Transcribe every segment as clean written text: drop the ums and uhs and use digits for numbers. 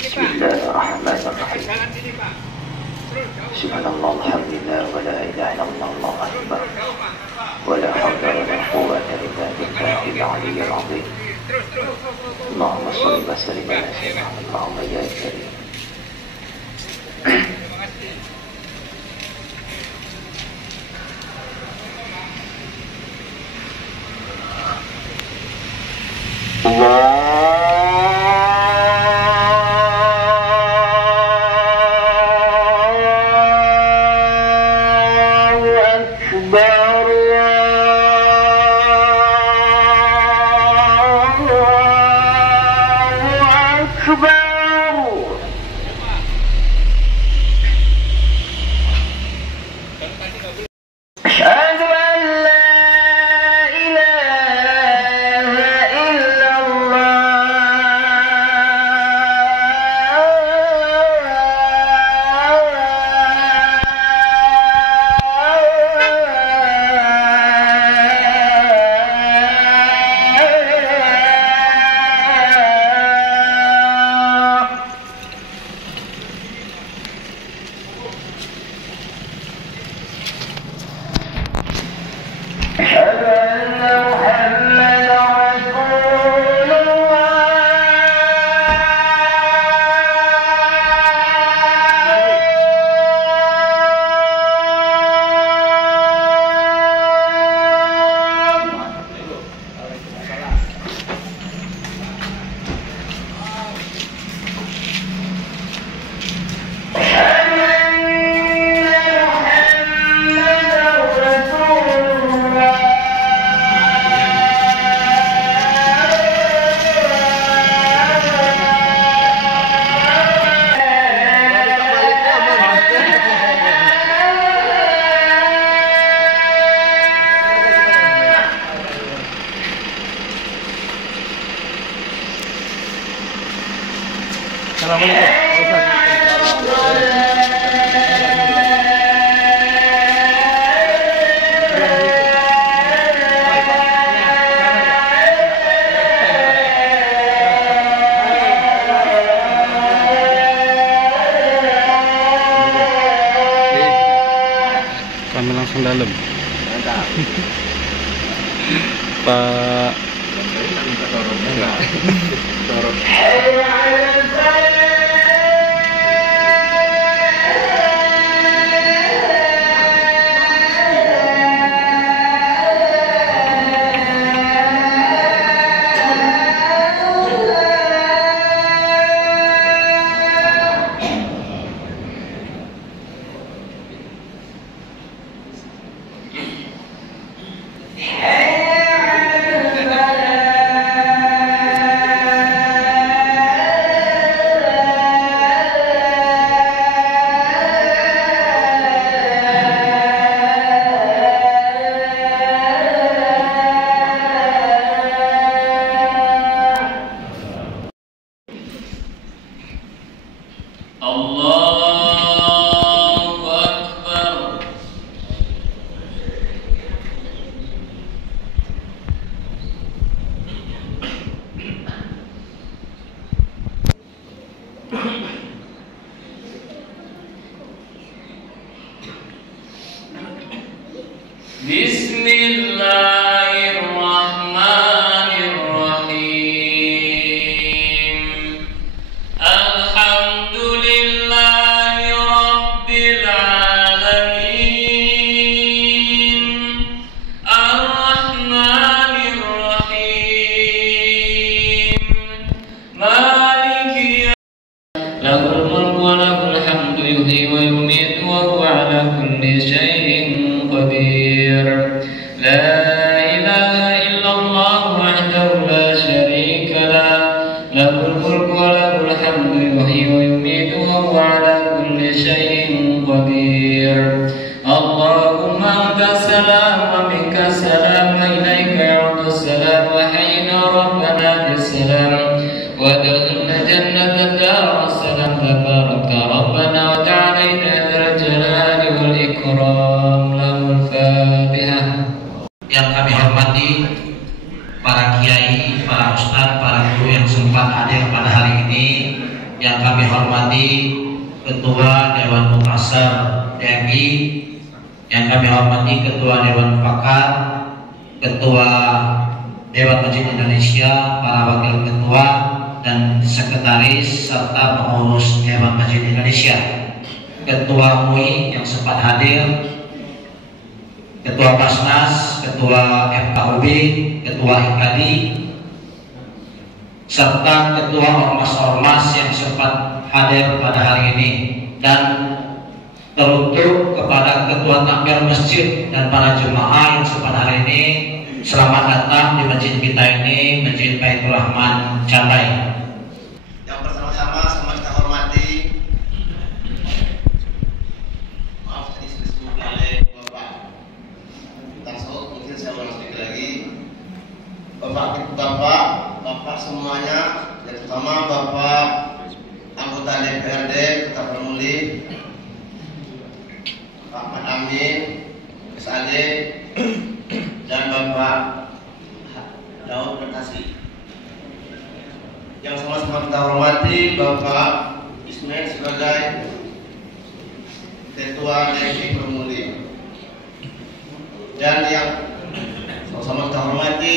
Bismillahirrahmanirrahim. Subhanallah, alhamdulillah, wa la ilaha illallah, Allahu akbar. Wa la hawla wa la quwwata illa billahil aliyyil azim. Allahumma shalli wa sallim ala sayyidina Muhammad ya karim. Kami langsung dalam. Pak. Bismillahirrahmanirrahim. Alhamdulillahi rabbil alamin. Ar-Rahmanirrahim. Maliki lahul mulku wa lahul hamdu yuhyi wa yumiitu wa huwa ala kulli syai'in qadir. La ilaha illallah wahdahu la syarika lah, lahul mulku wa lahul hamdu yuhyi wa yumiitu wa huwa ala kulli syai'in qadir. Allahumma antas salam wa minkas salam wa ilaika ya'udus salam wa hayyina rabbana bis salam wa adkhilna jannata dar salam tabarakta rabbana wa ta'alaina dzal jalali wal ikram. Lahul Fatihah. Yang kami hormati para kiai, para ustadz, para guru yang sempat hadir pada hari ini, yang kami hormati Ketua Dewan Mutasyar DMI, yang kami hormati Ketua Dewan Pakar, Ketua Dewan Masjid Indonesia, para wakil ketua dan sekretaris serta pengurus Dewan Masjid Indonesia, Ketua MUI yang sempat hadir, Ketua Basnas, Ketua FKUB, Ketua IKADI, serta Ketua Ormas-Ormas yang sempat hadir pada hari ini, dan teruntuk kepada Ketua Takmir Masjid dan para jemaah yang sempat hari ini, selamat datang di masjid kita ini, Masjid Baitur Rahman Cabai. Yang bersama-sama sama kita hormati, maaf tadi disebut oleh Bapak Tansol, mungkin saya ulang sedikit lagi. Bapak semuanya, dan terutama Bapak anggota DPRD Kota Permuli, Pak Ahmad Amin, SAD, dan Bapak Daud Berkasi. Yang sama-sama kita hormati Bapak Ismail sebagai Ketua DPI Permuli, dan yang sama-sama kita hormati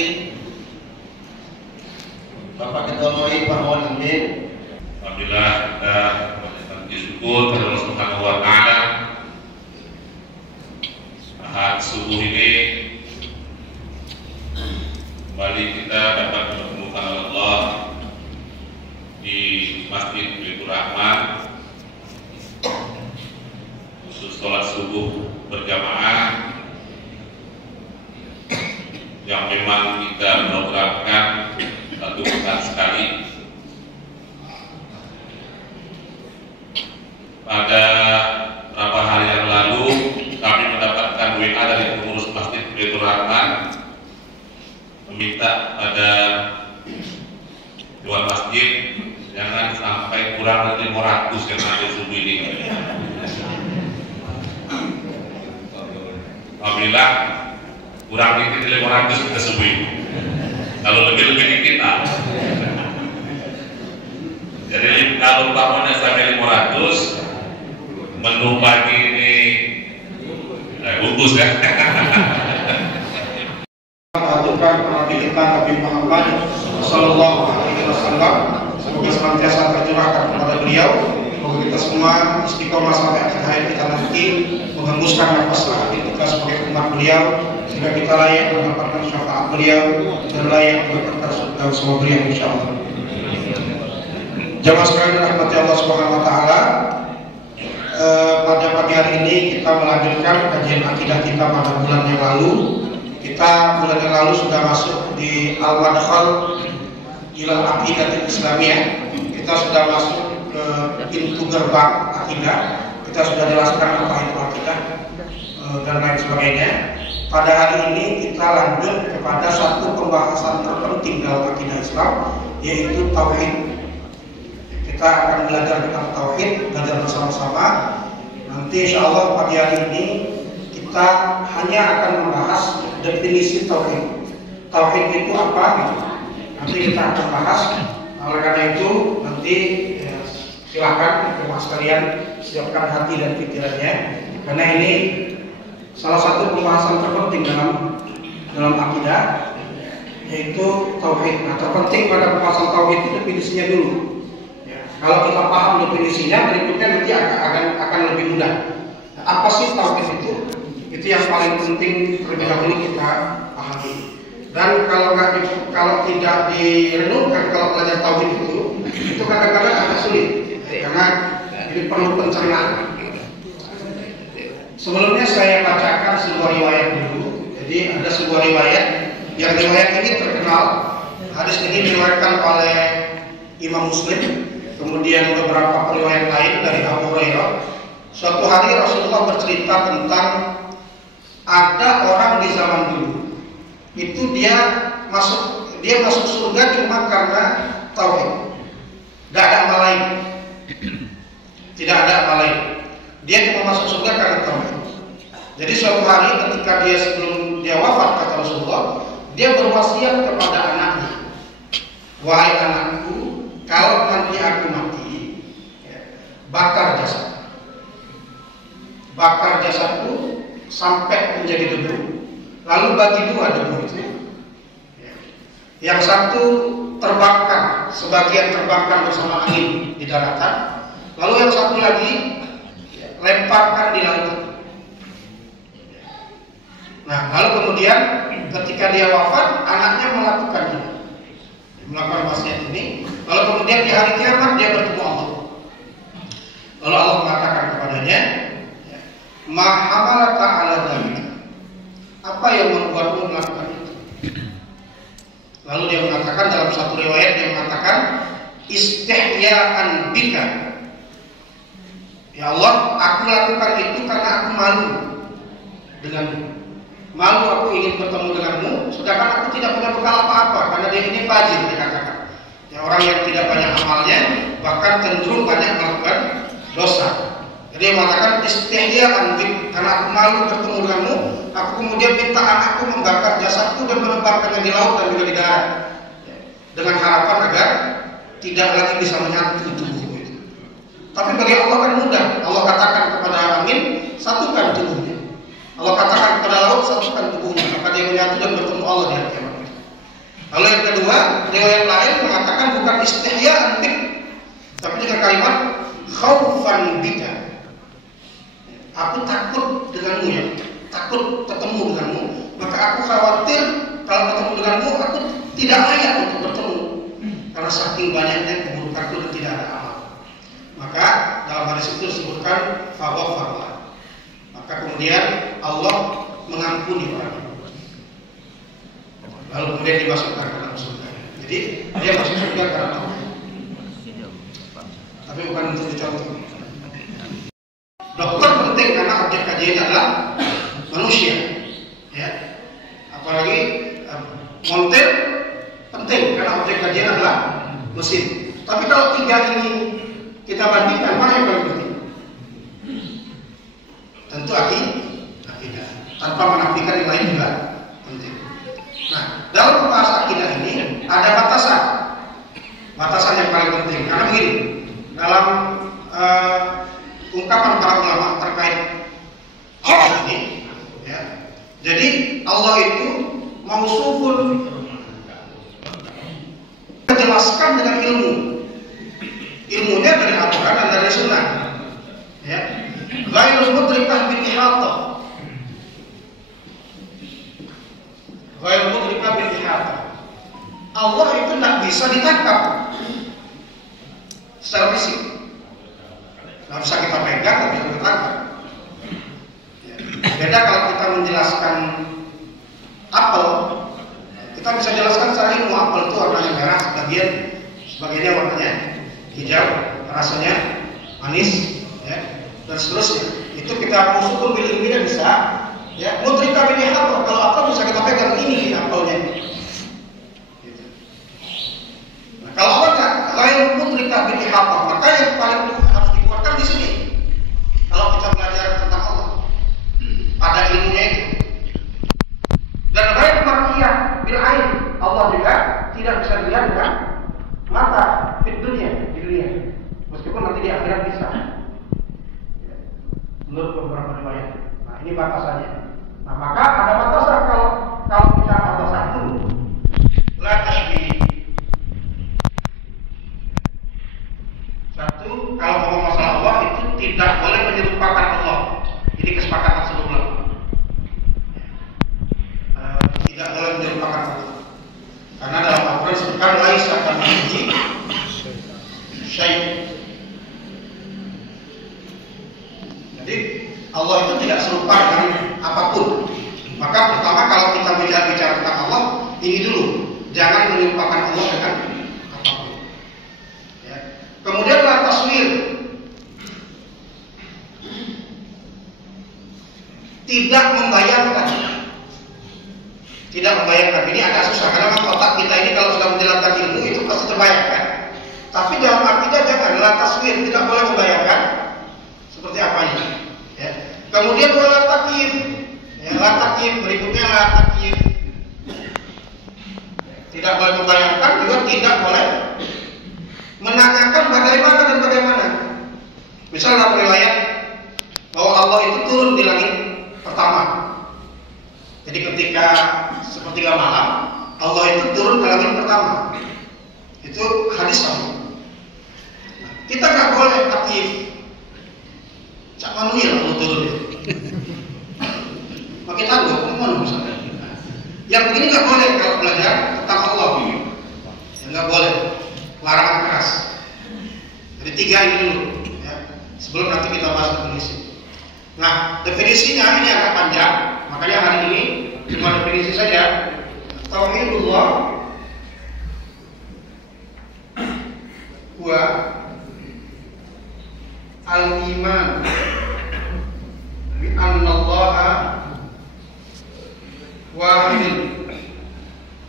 Bapak Ketua MUI Pak Wan Amin. Alhamdulillah kita mengucapkan syukur kepada Allah Subhanahu wa Ta'ala. Ahad subuh ini kembali kita dapat menemukan Allah di Masjid Baitur Rahman, khusus sholat subuh berjamaah yang memang kita programkan satu pekan sekali. Pada beberapa hari yang lalu kami mendapatkan WA dari pengurus Masjid Baitur Rahman meminta pada Dewan Masjid jangan sampai kurang dari 500 yang ada subuh ini. Alhamdulillah kurang dikit 500 kita subuh ini. Kalau lebih dikit nah. Jadi kalau bangunnya sampai 500, menu pagi ini bungkus kan? Aturkan Nabi kita Nabi Muhammad Sallallahu Alaihi Wasallam, semoga senantiasa tercurahkan kepada beliau. Semoga kita semua istiqomah sampai akhir hayat kita nanti, menghembuskan nafas terakhir kita sebagai umat beliau, sehingga kita layak mendapatkan syafaat beliau dan layak mendapatkan surga bersama beliau insyaallah. Jamaah sekalian rahmati Allah Subhanahu Wa Taala. Pada pagi hari ini kita melanjutkan kajian akidah kita pada bulan yang lalu. Kita bulan yang lalu sudah masuk di Al-Madkhal ilal Aqidatul Islamiyah. Kita sudah masuk ke pintu gerbang akidah. Kita sudah jelaskan apa itu akidah dan lain sebagainya. Pada hari ini kita lanjut kepada satu pembahasan terpenting dalam akidah Islam, yaitu tauhid. Kita akan belajar tentang tauhid, belajar bersama-sama. Nanti insya Allah pagi hari ini kita hanya akan membahas definisi tauhid. Tauhid itu apa? Gitu. Nanti kita akan bahas. Oleh karena itu nanti silakan jemaah sekalian siapkan hati dan pikirannya, karena ini salah satu pembahasan terpenting dalam akidah, yaitu tauhid. Nah, terpenting pada pembahasan tauhid itu definisinya dulu. Kalau kita paham definisinya, berikutnya nanti akan lebih mudah. Nah, apa sih tauhid itu? Itu yang paling penting terlebih dahulu kita pahami. Dan kalau tidak direnungkan, kalau belajar tauhid itu kadang-kadang agak sulit, karena ini perlu pencernaan. Sebelumnya saya bacakan sebuah riwayat dulu. Jadi ada sebuah riwayat, yang riwayat ini terkenal. Hadis ini diriwayatkan oleh Imam Muslim. Kemudian beberapa riwayat lain dari Abu Hurairah. Suatu hari Rasulullah bercerita tentang ada orang di zaman dulu. Itu dia masuk surga cuma karena tauhid. Tidak ada amal lain. Tidak ada amal lain. Dia cuma masuk surga karena tauhid. Jadi suatu hari ketika sebelum dia wafat, kata Rasulullah, dia berwasiat kepada anaknya, wahai anakku, kalau nanti aku mati, bakar jasad. Bakar jasadku sampai menjadi debu. Lalu bagi dua debu itu. Yang satu terbakar, sebagian terbakar bersama angin di daratan. Lalu yang satu lagi lemparkan di lautan. Nah, lalu kemudian ketika dia wafat, anaknya melakukan wasiat ini. Lalu kemudian di hari kiamat dia bertemu Allah. Lalu Allah mengatakan kepadanya, "Ma hamalaka ala dzalika?" Apa yang membuatmu melakukan itu? Lalu dia mengatakan, dalam satu riwayat dia mengatakan, "Istihya'an bika." Ya Allah, aku lakukan itu karena aku malu denganmu. Malu aku ingin bertemu denganmu, sedangkan aku tidak punya bekal apa-apa, karena dia ini fajir, dia katakan. Ya, orang yang tidak banyak amalnya, bahkan cenderung banyak melakukan dosa. Jadi dia mengatakan, "Istihya'an bika," karena aku malu bertemu denganmu, aku kemudian minta anakku membakar jasadku dan menebarkannya di laut dan juga di darat, dengan harapan agar tidak lagi bisa menyatu tubuhku itu. Tapi bagi Allah kan mudah. Allah katakan kepada angin, satukan tubuhnya. Allah katakan kepada laut, satukan tubuhnya. Maka dia menyatu dan bertemu Allah di hari kiamat. Lalu yang kedua, riwayat lain mengatakan bukan istihya'an bik, tapi dengan kalimat khaufan bika. Aku takut denganmu ya, takut ketemu denganmu. Maka aku khawatir kalau ketemu denganmu, aku tidak layak untuk bertemu, karena saking banyaknya keburukanku dan tidak ada amal. Maka dalam hadis itu disebutkan faghfarlah. Maka kemudian Allah mengampuni orang itu. Lalu kemudian dimasukkan ke dalam surga. Jadi dia masuk surga karena Allah. Tapi bukan untuk dicontoh. Dokter penting karena objek kajian adalah manusia. Ya. Apalagi montir penting karena objek kajian adalah mesin. Tapi kalau tiga ini kita bandingkan, mana yang paling penting? Tentu akidah. Tanpa menafikan yang lain juga penting. Nah, dalam pembahasan akidah ini ada batasan. Batasan yang paling penting. Karena begini, dalam ungkapan para ulama terkait Allah ini, ya. Jadi Allah itu mausufun, menjelaskan dengan ilmu. Ilmunya dari Al-Quran dan dari Sunnah. Ya. Ghairul mudrikah bil ihata. Ghairul mudrikah bil ihata. Allah itu tidak bisa ditangkap secara fisik. Tidak bisa kita pegang, tidak bisa kita tangkap. Ya. Beda kalau kita menjelaskan apel, kita bisa jelaskan secara ilmu. Apel itu warnanya merah, sebagiannya warnanya hijau, rasanya manis, ya, dan seterusnya. Itu kita musuhkan bil ilminya bisa, ya. Mudrika bil ihata, kalau apel bisa kita pegang, ini apelnya. Gitu. Nah, kalau Allah lain mudrika bil ihata, maka yang paling harus dikeluarkan di sini. Kalau kita belajar tentang Allah, pada ilmunya itu. Dan lain mar'iyah bil ain, Allah juga tidak bisa dilihat dengan mata di dunia, meskipun nanti di akhirat bisa. Menurut beberapa riwayat. Nah, ini batasannya. Nah, maka ada batasan kalau kita ada satu, la tashbih. Satu, kalau ngomong masalah Allah itu tidak boleh menyerupakan Allah. Ini kesepakatan sebelum lalu. Tidak boleh menyerupakan Allah. Karena dalam Al-Quran disebutkan laisa kamitslihi syai'. Jadi Allah itu tidak serupa dengan apapun. Maka pertama kalau kita bicara tentang Allah, ini dulu, jangan menyerupakan Allah dengan apapun. Ya. Kemudian taswir, tidak membayangkan. Tidak membayangkan, ini agak susah karena otak kita ini kalau sudah menjalankan ilmu itu pasti terbayangkan. Tapi dalam artinya janganlah taswir, tidak boleh membayangkan seperti apanya. Ya. Kemudian wala takyif, ya, la takyif, berikutnya la takyif. Tidak boleh membayangkan, juga tidak boleh menanyakan bagaimana dan bagaimana. Misal dalam riwayat bahwa Allah itu turun di langit pertama. Jadi ketika sepertiga malam, Allah itu turun ke langit pertama. Itu hadis sahih. Kita nggak boleh aktif. Cak manusia Allah turun. Makin tahu, mana misalnya. Yang begini nggak boleh kalau belajar tentang Allah. Ya, nggak boleh. Larangan keras. Jadi 3 ini dulu. Ya. Sebelum nanti kita bahas definisi. Nah, definisinya ini agak panjang. Makanya hari ini cuma definisi saja. Tauhidullah wa al-iman bi anna Allah wahid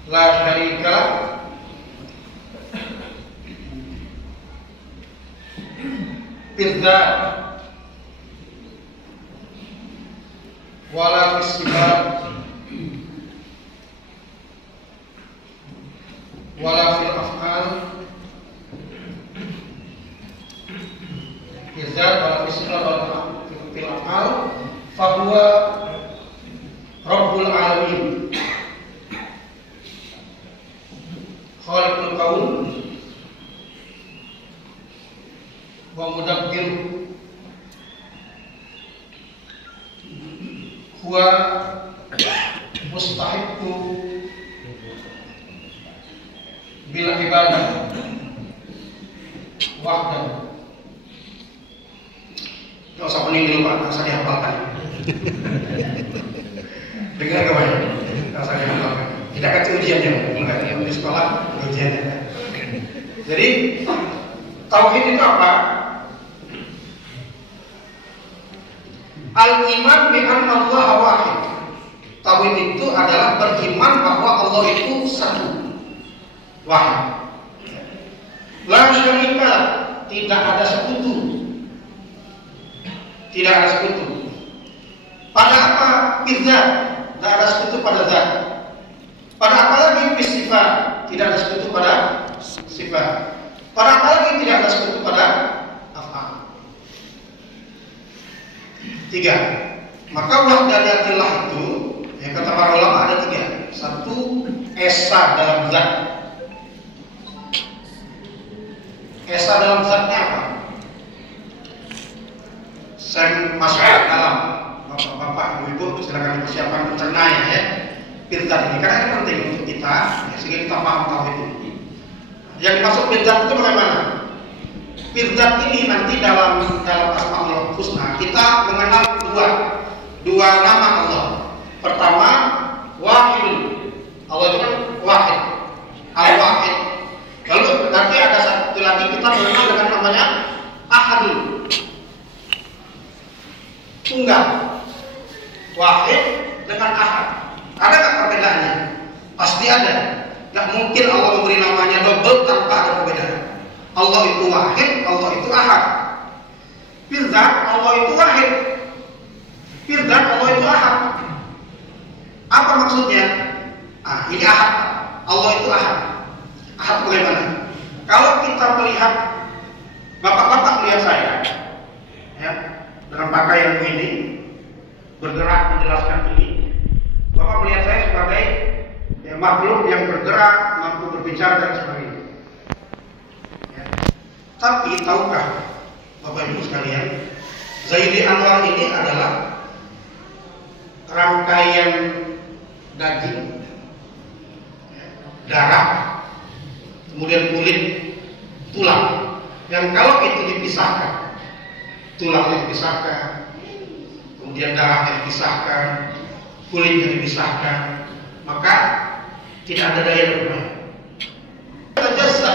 la syarika bidzat wala fisifat wala fil af'al bidzat wala fisifat wala fil af'al fahuwa Rabbul Alamin Khaliqul Kaun wa mudabbir huwa mustahiqqu bil ibadah wahdahu. Tidak usah pening dulu Pak, asal dihafalkan. Dengar ke banyak, asal dihafalkan. Tidak akan ujiannya, enggak yang di sekolah ujiannya. Jadi tauhid itu apa? Al-iman bi anna Allah wahid. Tauhid itu adalah beriman bahwa Allah itu satu, wahid. La syarika, tidak ada sekutu. Tidak ada sekutu. Pada apa? Bidzat, tidak ada sekutu pada zat. Pada apa lagi? Sifat, tidak ada sekutu pada sifat. Pada apa lagi? Tidak ada sekutu pada af'al. 3. Maka wahdaniyatillah itu, yang kata para ulama ada 3. 1, esa dalam zat. Esa dalam zatnya apa? Saya masuk dalam bapak-bapak, ibu-ibu silakan dipersiapkan pencernanya ya. Bidzat ini karena ini penting untuk kita, ya, sehingga kita paham tauhid ini. Yang dimaksud bidzat itu bagaimana? Bidzat ini nanti dalam Asmaul Husna kita mengenal dua nama Allah. Pertama, Wahid. Allah itu kan Wahid, Al-Wahid. Lalu nanti ada satu lagi kita mengenal dengan namanya Ahadul, tunggal. Wahid dengan Ahad. Ada nggak perbedaannya? Pasti ada. Nggak mungkin Allah memberi namanya double tanpa ada perbedaan. Allah itu Wahid, Allah itu Ahad. Bidzat Allah itu Wahid, bidzat Allah itu Ahad. Apa maksudnya? Ini Ahad. Allah itu Ahad. Ahad bagaimana? Kalau kita melihat, bapak-bapak melihat saya, ya, dengan pakaian ini, bergerak menjelaskan ini, bapak melihat saya sebagai ya, makhluk yang bergerak, mampu berbicara dan sebagainya. Ya. Tapi tahukah Bapak Ibu sekalian, Zaidi Anwar ini adalah rangkaian daging, darah, kemudian kulit, tulang. Yang kalau itu dipisahkan, tulangnya dipisahkan, kemudian darahnya dipisahkan, kulitnya dipisahkan, maka tidak ada daya berubah. Terjasa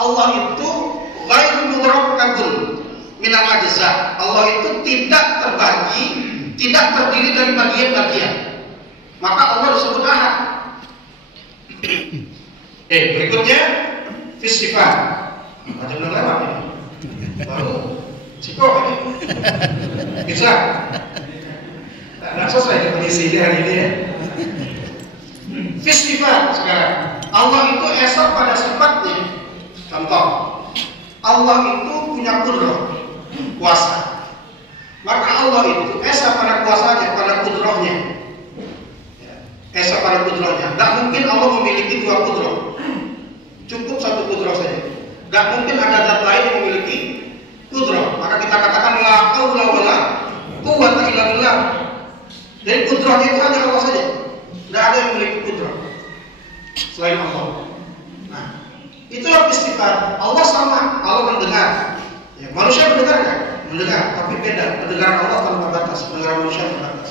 Allah itu ghairu murakkabun minal ajza. Allah itu tidak terbagi, tidak terdiri dari bagian-bagian. Maka Allah disebut Ahad. Berikutnya fisifat. Ada benar lewat ini. Baru cikok ini. Bisa. Nah, selesai definisi hari ini ya. Fisifat sekarang. Allah itu esa pada sifatnya. Contoh, Allah itu punya kudrah, kuasa. Maka Allah itu esa pada kuasanya, pada kudrahnya. Esa pada kudrahnya. Tidak mungkin Allah memiliki dua kudrah. Cukup satu kudrah saja. Tidak mungkin ada zat lain yang memiliki kudrah. Maka kita katakan la haula wala quwwata illa billah. Jadi kudrahnya itu hanya Allah saja. Tidak ada yang memiliki kudrah selain Allah. Nah, itulah istighfar. Allah sama, Allah mendengar. Ya, manusia mendengar kan? Mendengar, tapi beda. Mendengar Allah tanpa batas, mendengar manusia terbatas.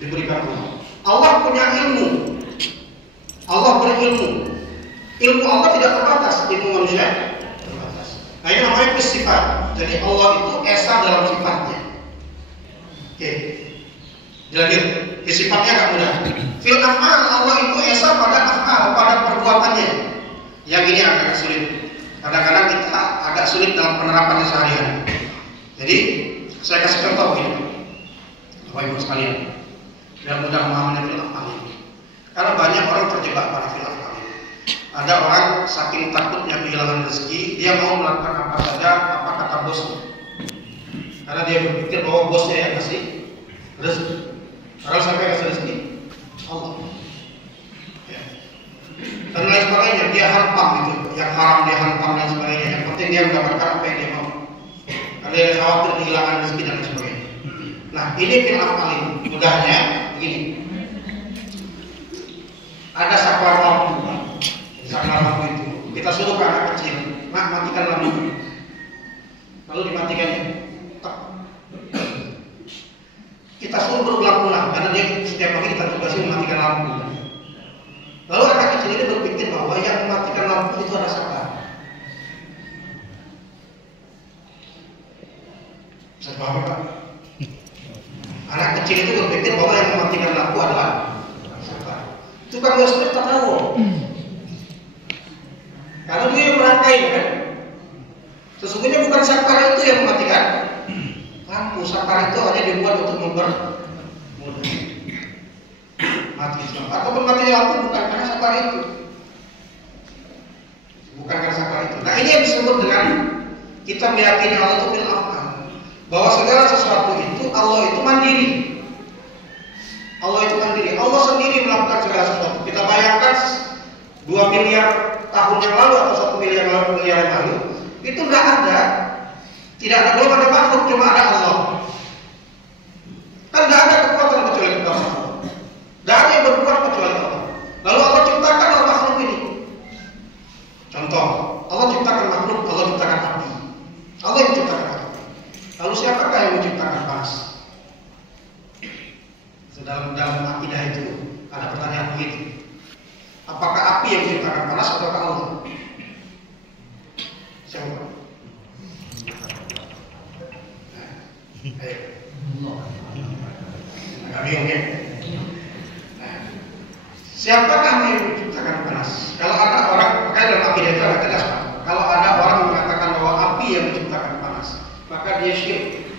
Diberikan Allah. Allah punya ilmu. Allah berilmu. Ilmu Allah tidak terbatas, ilmu manusia terbatas. Nah, ini namanya sifat. Jadi Allah itu esa dalam sifatnya. Oke. Jadi sifatnya agak mudah. Fil af'al, Allah itu esa pada af'al, pada perbuatannya. Yang ini agak sulit. Kadang-kadang kita agak sulit dalam penerapannya sehari-hari. Jadi saya kasih contoh begini, Bapak Ibu sekalian, biar mudah memahami fil af'al ini. Karena banyak orang terjebak pada fil af'al ini. Ada orang saking takutnya kehilangan rezeki, dia mau melakukan apa saja apa kata bosnya. Karena dia berpikir bahwa bosnya yang kasih rezeki. Padahal siapa yang kasih rezeki? Allah. Ya. Dan lain sebagainya, dia hampam gitu, yang haram dia hampam dan sebagainya. Yang penting dia mendapatkan apa yang dia mau. Karena dia khawatir kehilangan rezeki dan sebagainya. Nah, ini fil af'al ini. Mudahnya begini. Ada saklar lampu. Saklar lampu itu kita suruh ke anak kecil, nak matikan lampu. Lalu dimatikannya. Kita suruh berulang-ulang karena dia setiap pagi kita tugasi mematikan lampu. Lalu anak kecil ini berpikir bahwa yang mematikan lampu itu ada saklar. Bisa paham Pak? Anak kecil itu berpikir bahwa yang mematikan lampu adalah saklar. Tukang listrik tak tahu. Karena dia yang merangkai kan. Sesungguhnya bukan saklar itu yang mematikan lampu. Saklar itu hanya dibuat untuk mempermudah mati lampu. Ataupun mati lampu bukan karena saklar itu. Bukan karena saklar itu. Nah, ini yang disebut dengan kita meyakini Allah itu fil af'al. Bahwa segala sesuatu itu Allah itu mandiri. Allah itu mandiri. Allah sendiri melakukan segala sesuatu. Kita bayangkan 2 miliar tahun yang lalu atau 1 miliar yang lalu itu tidak ada. Tidak ada, belum ada makhluk, cuma ada Allah. Kan tidak ada kekuatan kecuali Allah. Tidak ada yang berbuat kecuali Allah. Lalu Allah ciptakan makhluk ini. Contoh, Allah ciptakan makhluk, Allah ciptakan api. Allah yang menciptakan api. Lalu siapakah yang menciptakan panas? Dalam akidah itu ada pertanyaan begitu. Apakah api yang menciptakan panas atau Allah? Siapa? Ayo. Agak bingung ya. Nah, siapakah yang menciptakan panas? Kalau ada orang, makanya dalam akidah itu ada tegas Pak. Kalau ada orang mengatakan bahwa api yang menciptakan panas, maka dia syirik,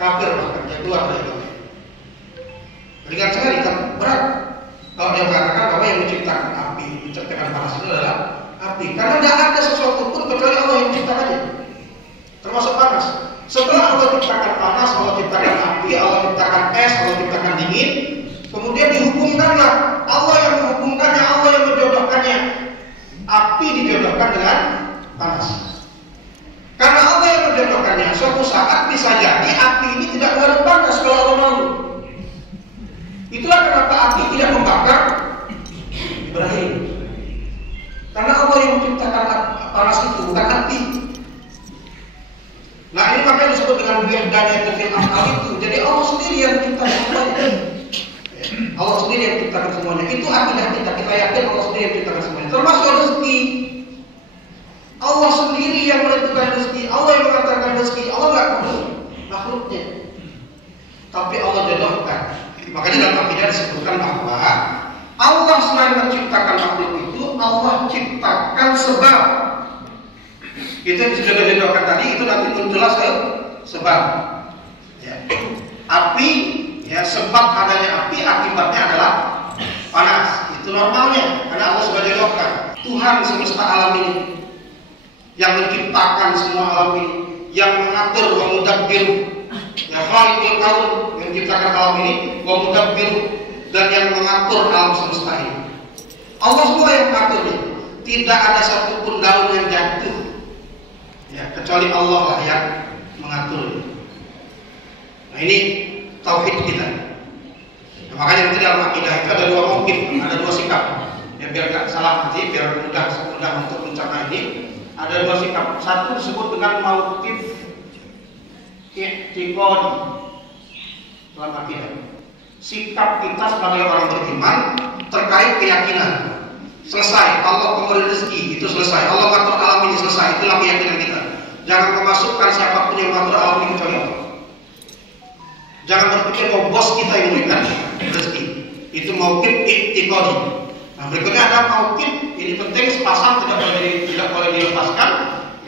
kafir bahkan dia keluar dari agama. Ringan sekali, berat. Kalau dia mengatakan bahwa yang menciptakan api, menciptakan panas itu adalah api, karena tidak ada sesuatu pun kecuali Allah yang menciptakannya, termasuk panas. Setelah Allah ciptakan panas, Allah ciptakan api, Allah ciptakan es, Allah ciptakan dingin, kemudian dihukumkanlah Allah yang menghukumkannya, Allah yang menjodohkannya. Api dijodohkan dengan panas. Karena Allah yang menjodohkannya, suatu saat bisa jadi api ini tidak mengandung panas kalau Allah mau. Itulah kenapa api tidak membakar Ibrahim. Karena Allah yang menciptakan panas itu, bukan api. Nah, ini makanya disebut dengan biadanya fil af'al itu. Jadi Allah sendiri yang menciptakan semuanya. Allah sendiri yang menciptakan semuanya. Itu akidah kita. Kita yakin Allah sendiri yang menciptakan semuanya. Termasuk rezeki. Allah sendiri yang menentukan rezeki. Allah yang mengantarkan rezeki. Allah nggak perlu makhluknya. Tapi Allah jodohkan. Makanya dalam akidah disebutkan bahwa Allah selain menciptakan makhluk itu, Allah ciptakan sebab. Itu yang sudah dijodohkan tadi, itu nanti muncullah sebab. Ya. Api, ya, sebab adanya api akibatnya adalah panas. Itu normalnya, karena Allah sudah jodohkan. Tuhan semesta alam ini, yang menciptakan semua alam ini, yang mengatur wa mudabbir, ya khaliqul kaun, yang menciptakan alam ini, wa mudabbir, dan yang mengatur alam semesta ini. Allah semua yang mengaturnya. Tidak ada satupun daun yang jatuh, ya, kecuali Allah lah yang mengaturnya. Nah, ini tauhid kita. Nah, makanya nanti dalam akidah itu ada dua mungkin, ada dua sikap. Ya, biar nggak salah nanti, biar mudah untuk mencapai ini. Ada dua sikap. Satu disebut dengan mauqif i'tiqadi dalam akidah. Sikap kita sebagai orang beriman terkait keyakinan. Selesai, Allah pemberi rezeki, itu selesai. Allah mengatur alam ini, selesai. Itulah keyakinan kita. Jangan memasukkan siapapun yang mengatur alam ini kecuali Allah. Jangan berpikir bahwa bos kita yang memberikan rezeki. Itu mauqif i'tiqadi. Nah, berikutnya ada mauqif, ini penting, sepasang tidak boleh dilepaskan,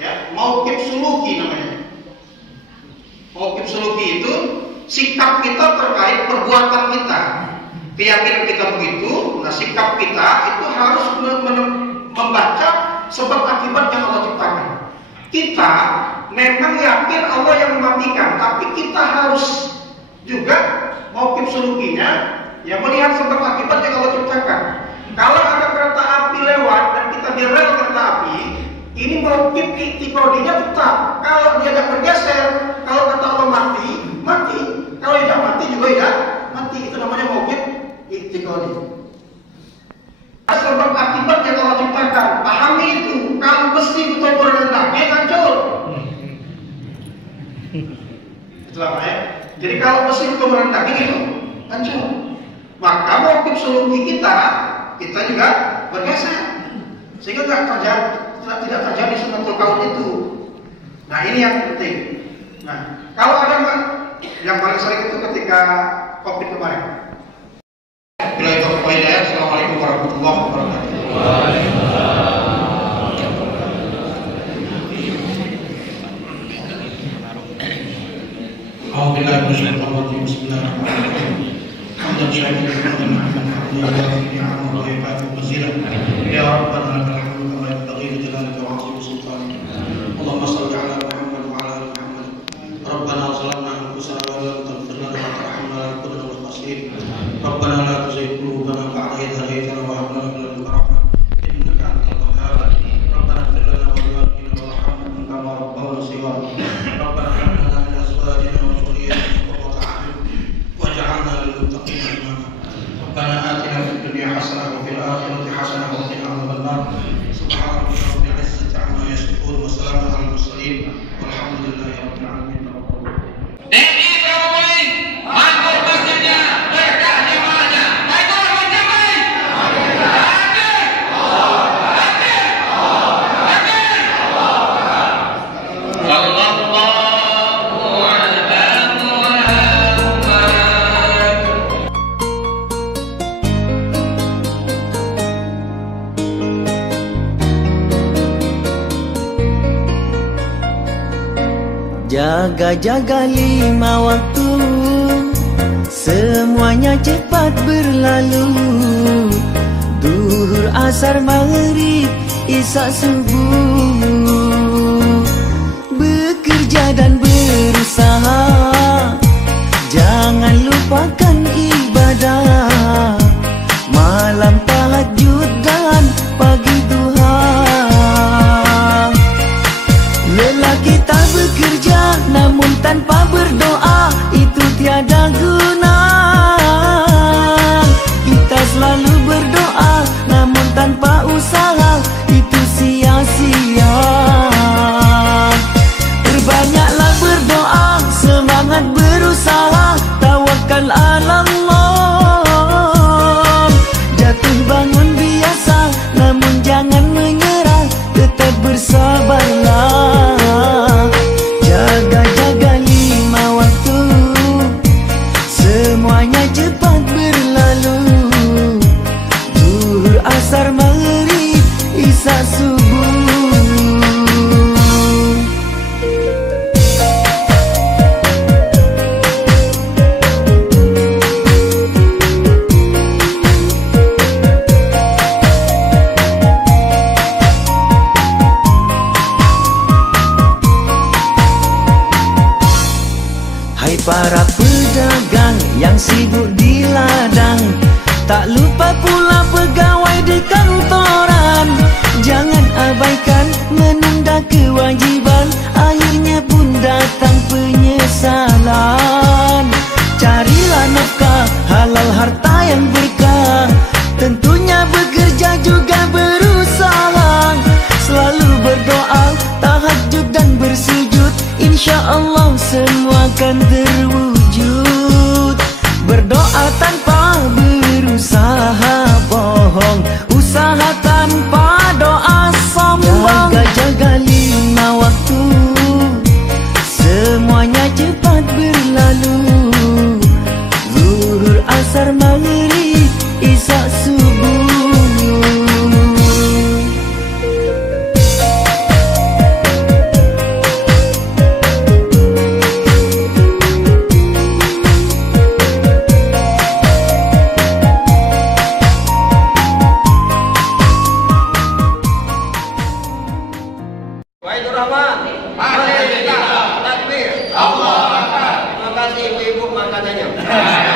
ya. Mauqif suluki namanya. Mauqif suluki itu sikap kita terkait perbuatan kita. Keyakinan kita begitu, nah sikap kita itu harus membaca sebab akibat yang Allah ciptakan. Kita memang yakin Allah yang mematikan, tapi kita harus juga mauqif sulukinya, ya, melihat sebab akibat yang Allah ciptakan. Kalau ada kereta api lewat dan kita di rel kereta api, ini mauqif i'tiqadinya tetap. Kalau dia tidak bergeser, kalau kata Allah mati, mati. Kalau tidak mati juga ya mati. Itu namanya mauqif i'tiqadi. Sebab akibat yang Allah ciptakan, pahami itu. Kalau besi kita berendahnya hancur. Itulah namanya. Jadi kalau besi itu merendahnya itu hancur. Maka mauqif suluki kita juga bergeser, sehingga tidak terjadi sunnatul kaun itu. Nah, ini yang penting. Nah, kalau ada yang paling sering itu ketika COVID kemarin. Bila itu hidayah, assalamualaikum warahmatullahi wabarakatuh. Bismillahirrahmanirrahim. Bismillahirrahmanirrahim. حمدا شاكرا حمدا حمدا نعمه وعباده وزيرا يا ربنا لك الحمد كما ينبغي لجلالك وعظيم سلطانك. اللهم صل على محمد وعلى ال محمد. ربنا ظلمنا انفسنا وان لم تغفر لنا وترحمنا لنكونن من الخاسرين. ربنا لا تزغ قلوبنا بعد إذ هديتنا وهب لنا من لدنك رحمه انك انت الوهاب. ربنا اغفر لنا ولوالدينا وارحمهم كما ربونا صغارا. ربنا هب لنا من ازواجنا وذرياتنا قرة اعين واجعلنا للمتقين إماما. ربنا آتنا في الدنيا حسنة وفي الآخرة حسنة وقنا عذاب النار. سبحان ربك رب العزة عما يصفون وسلام على المرسلين والحمد لله رب العالمين. Jaga-jaga 5 waktu, semuanya cepat berlalu. Duhur, asar, maghrib, isya, subuh. Bekerja dan berusaha, jangan lupakan ibadah. Malam tahajud dan pagi duha. Lelaki tak bekerja namun tanpa berdoa, itu tiada guna. Kita selalu berdoa namun tanpa usaha, itu sia-sia. Perbanyaklah berdoa, semangat berusaha, tawakal ala Allah. Jatuh bangun biasa namun jangan menyerah, tetap bersabarlah. Jaga-jaga 5 waktu, semuanya cepat berlalu. Zuhur, asar, maghrib, isya, subuh. para pedagang yang sibuk di ladang, tak lupa pula pegawai di kantoran. Jangan abaikan menunda kewajiban, akhirnya pun datang penyesalan. Carilah nafkah halal, harta yang berkah, tentunya bekerja juga berusaha. Selalu berdoa, tahajud dan bersujud, insya Allah semua akan terwujud. Berdoa tanpa berusaha bohong, usaha tanpa doa sombong. Jaga lima waktu, semuanya cepat berlalu. Zuhur, asar, maghrib, isya, subuh. Wahidur Rahman, takbir, Allah. Terima kasih ibu-ibu makanannya.